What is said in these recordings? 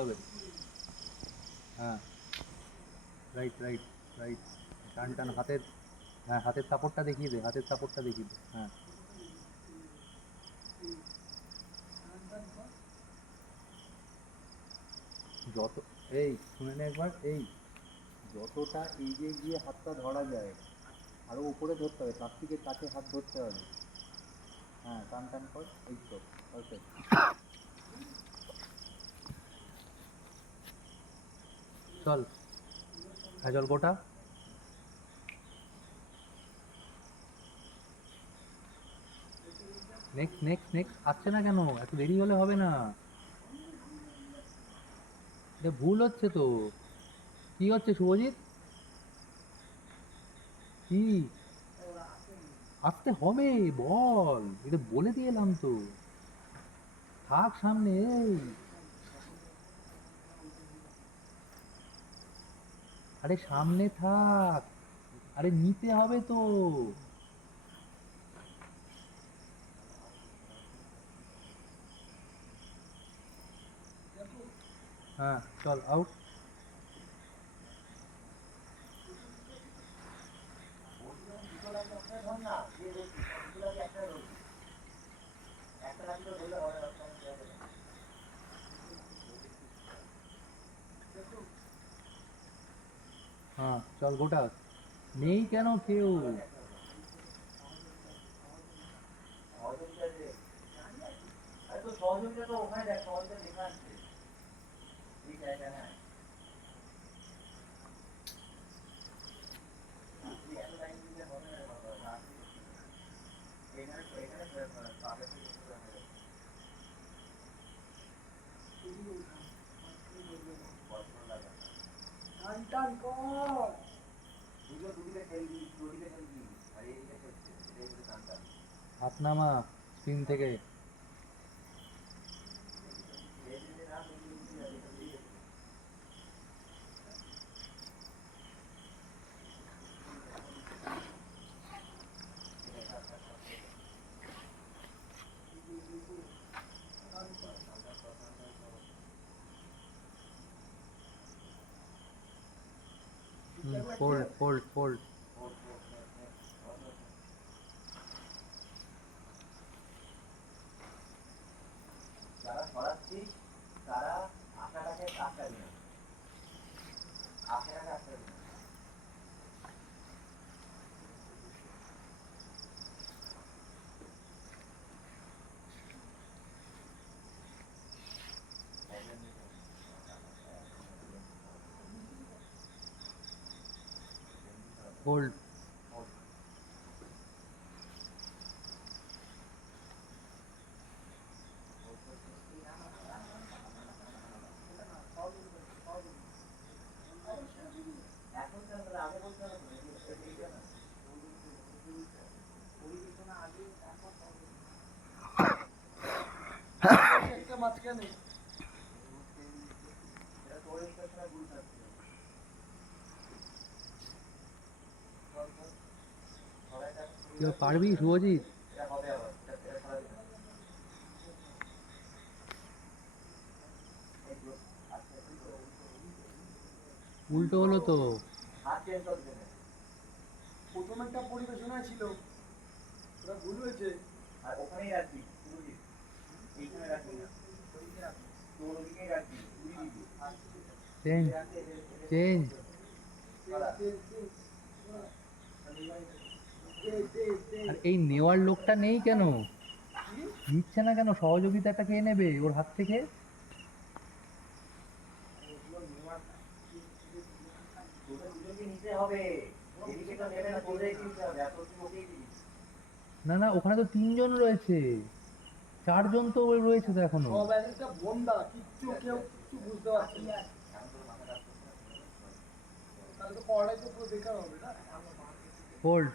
হবে। হ্যাঁ, right right right. টান টান হাতের, হ্যাঁ হাতের সাপোর্টটা দেখিয়ে দে, হাতের সাপোর্টটা দেখিয়ে দে। হ্যাঁ, যত, এই শুনে নে একবার, এই যতটা এগিয়ে গিয়ে হাতটা ধরা যায় আরো উপরে ধরতে হবে, প্লাস্টিকের কাছে হাত ধরতে হবে। হ্যাঁ, টান টান কর, এই তো পারফেক্ট। চল, হ্যাঁ জল গোটা। নেক্সট নেক্সট নেক্সট, আসছে না কেন? এত দেরি হলে হবে না, এটা ভুল হচ্ছে তো। কি হচ্ছে শুভজিৎ? কি আসতে হবে? বল, এটা বলে দিয়ে এলাম তো। থাক সামনে, এই আরে সামনে থাক, আরে নিতে হবে তো। হ্যাঁ চল আউট। হ্যাঁ চল গোটা। নেই কেন কেউ? হাত নামা স্ক্রিন থেকে। Fold fold fold. ফোল্ড। কেউ পারবি শুভজিৎ? উল্টো হলো তো। প্রথম একটা পরিবেশনা ছিল, ওটা ভুল হয়েছে। Change change. আর এই নেওয়ার লোকটা নেই কেন? নিচ্ছে না কেন? সহযোগিতাটা কে নেবে ওর হাত থেকে? না না, ওখানে তো তিনজন রয়েছে, চারজন তো রয়েছে তো এখনো। সব একটা বন্দা, কিচ্ছু কেউ কিচ্ছু বুঝতে পারছে না, তাহলে তো পড়াটাই তো পুরো বেকার হবে না। ফোল্ড।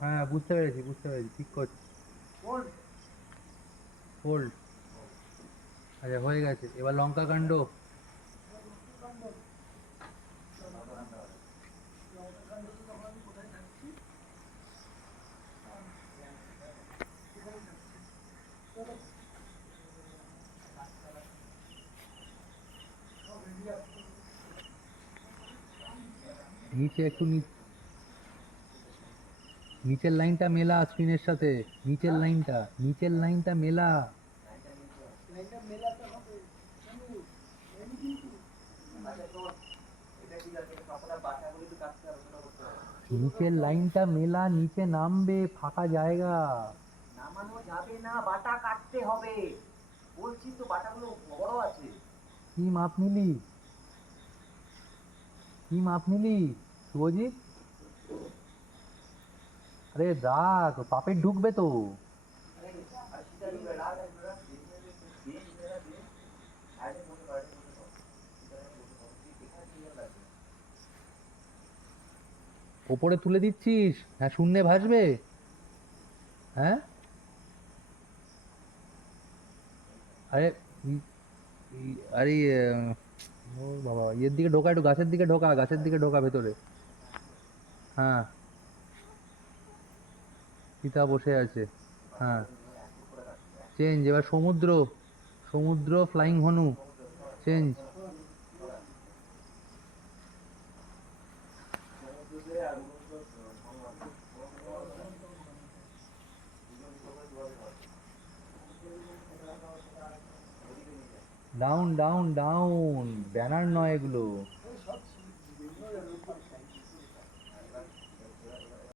হ্যাঁ বুঝতে পেরেছি বুঝতে পেরেছি, ঠিক করছি। ফোল্ড। আচ্ছা হয়ে গেছে, এবার লঙ্কা কাণ্ড। নিচে একটু নিচের লাইনটা মেলা স্ক্রিনের সাথে, নিচের লাইনটা মেলা। লাইনটা মেলাতে হবে। কেন? লাইন কিন্তু নিচের লাইনটা মেলা, নিচে নামবে ফাঁকা জায়গা। নামানো যাবে না, বাটা কাটতে হবে। বলছি তো বাটাগুলো বড় আছে। কি মাপ নিলি, কি মাপ নিলি শুভজিৎ? আরে রাখ, পাপেট ঢুকবে তো। ওপরে তুলে দিচ্ছিস, হ্যাঁ শূন্যে ভাসবে। হ্যাঁ আরে আরে ও বাবা, ইয়ের দিকে ঢোকা, একটু গাছের দিকে ঢোকা, গাছের দিকে ঢোকা ভেতরে। হ্যাঁ সীতা বসে আছে। হ্যাঁ চেঞ্জ, এবার সমুদ্র, সমুদ্র ফ্লাইং হনু, change. Down down down, banner নয় এগুলো।